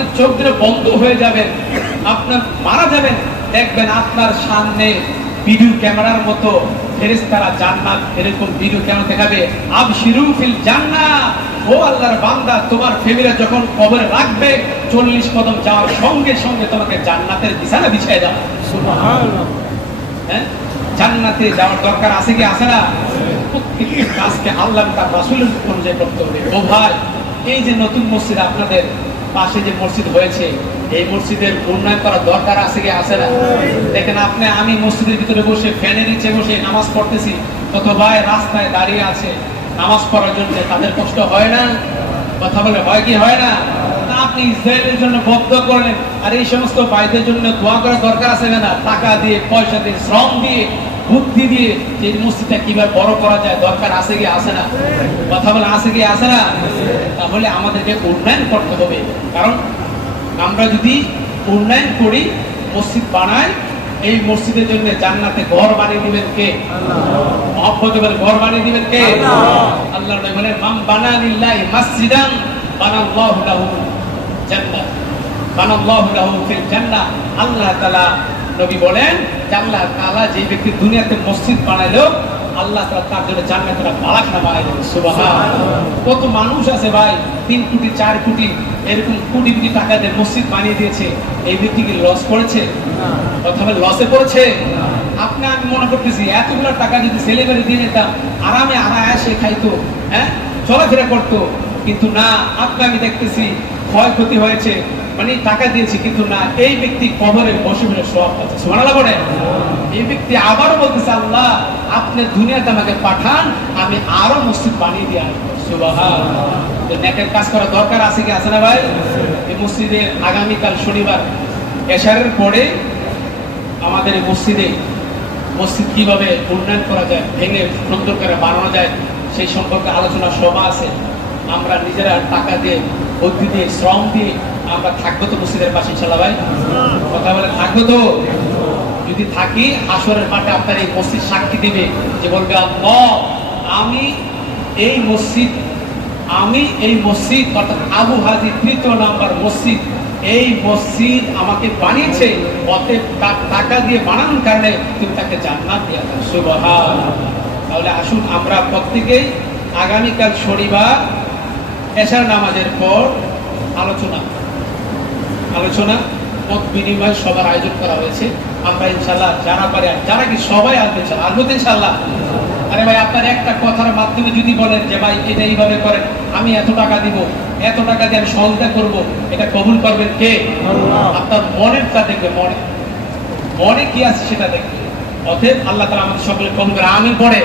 আপনি চোখ দিলে বন্ধ হয়ে যাবেন, আপনার মারা যাবেন, দেখবেন আপনার সামনে ভিডিও ক্যামেরার মতো ফেরেশতারা জান্নাত এরকম ভিডিও ক্যামেরা দেখাবে, আবশিরু ফিল জান্নাহ, ও আল্লাহর বান্দা তোমার ফ্যামিলি যখন কবরে রাখবে 40 কদম যাওয়ার সঙ্গে সঙ্গে তোমাকে জান্নাতের বিছানা বিছিয়ে দাও। সুবহানাল্লাহ। হ্যাঁ, জান্নাতে যাওয়ার দরকার আছে কি আছে না? প্রত্যেকটি কাজকে আল্লাহ তার রাসূলের অনুযায়ী করতে হবে। ও ভাই, এই যে নতুন মসজিদ আপনাদের পাশে যে মসজিদ হয়েছে, এই মসজিদের উন্নয়ন করার দরকার আছে কি আছে না? দেখেন আপনি, আমি মসজিদের ভিতরে বসে ফ্যানের নিচে বসে নামাজ পড়তেছি, কত ভাই রাস্তায় দাঁড়িয়ে আছে নামাজ পড়ার জন্য, তাদের কষ্ট হয় না? কথা বলে হয় কি হয় না? আপনি ইসরায়েলের জন্য বদ্ধ করলেন, আর এই সমস্ত ভাইদের জন্য দোয়া করার দরকার আছে না? টাকা দিয়ে, পয়সা দিয়ে, শ্রম দিয়ে, বুদ্ধি দিয়ে যে মসজিদটা কিভাবে বড় করা যায়, দরকার আছে কি আছে না? কথা বলে আছে কি আছে না? তাহলে আমাদেরকে উন্নয়ন করতে হবে। কারণ আমরা যদি উন্নয়ন করি, মসজিদ বানাই, এই মসজিদের জন্য জান্নাতে ঘর বানিয়ে দিবেন কে? মহব্বতে বলে ঘর বানিয়ে দিবেন কে? আল্লাহ নবী বলেন, মান বানা লিল্লাহি মাসজিদান বানাল্লাহু লাহু জান্নাত, বানাল্লাহু লাহু ফিল জান্নাহ। আল্লাহ তাআলা নবী বলেন যে আল্লাহ তাআলা যে ব্যক্তি দুনিয়াতে মসজিদ বানাইলো, আল্লাহ তাআলা তার জন্য জান্নাতের বারাকা বানায় দেন। সুবহানাল্লাহ। কত মানুষ আছে ভাই 3 কোটি 4 কোটি এরকম কোটি কোটি টাকা দিয়ে মসজিদ বানিয়ে দিয়েছে, এই ব্যক্তি কি লস করেছে? কথা বলে লসে পড়েছে? আপনি আমি মনে করতেছি এতগুলো টাকা যদি সেলিব্রেটি দিয়ে দিতাম, আরামে আরামে খাইতো, হ্যাঁ, চলাফেরা করতো, কিন্তু না, আপনি আমি দেখতেছি ক্ষয়ক্ষতি হয়েছে, মানে টাকা দিয়েছি কিন্তু না, এই ব্যক্তি কবরে বসে বসে সওয়াব পাচ্ছে। সুবহানাল্লাহ বলে। এই ব্যক্তি আবারও বলতেছে, আল্লাহ আপনি দুনিয়াতে আমাকে পাঠান, আমি আরো মসজিদ বানিয়ে দিয়ে আসবো। সুবহানাল্লাহ। নেকের কাজ করা দরকার আছে কি আছে না ভাই? এই মসজিদে আগামীকাল শনিবার এশারের পরে আমাদের এই মসজিদে মসজিদ কিভাবে উন্নয়ন করা যায়, ভেঙে সুন্দর করে বানানো যায়, সেই সম্পর্কে আলোচনা সভা আছে। আমরা নিজেরা টাকা দিয়ে, বুদ্ধি দিয়ে, শ্রম দিয়ে আমরা থাকবো তো মসজিদের পাশে ইনশাআল্লাহ ভাই? কথা বলে থাকবো তো? যদি থাকি, হাসরের মাঠে আপনার এই মসজিদ সাক্ষী দিবে যে বলবে, আল্লাহ আমি এই মসজিদ অর্থাৎ আবু হাজি 3 নাম্বার মসজিদ, এই মসজিদ আমাকে বানিয়েছে, অতএব তার টাকা দিয়ে বানানোর কারণে তুমি তাকে জান্নাত দিয়ে দাও। সুবহানাল্লাহ। তাহলে আসুন আমরা প্রত্যেকেই আগামীকাল শনিবার এশার নামাজের পর আলোচনা মত বিনিময় সবার আয়োজন করা হয়েছে। আমরা ইনশাআল্লাহ যারা পারে, যারা কি সবাই আসবে ইনশাআল্লাহ। আরে ভাই, আপনার একটা কথার মাধ্যমে যদি বলেন যে ভাই এটা এইভাবে করেন, আমি এত টাকা দিব, এত টাকা দিয়ে আমি সহযোগিতা করবো, এটা কবুল করবেন কে? আপনার মনেরটা দেখবে, মনে কি আছে সেটা দেখবে। অতএব আল্লাহ তাআলা আমাদের সকলে কবুল করে। আমিন পড়ে।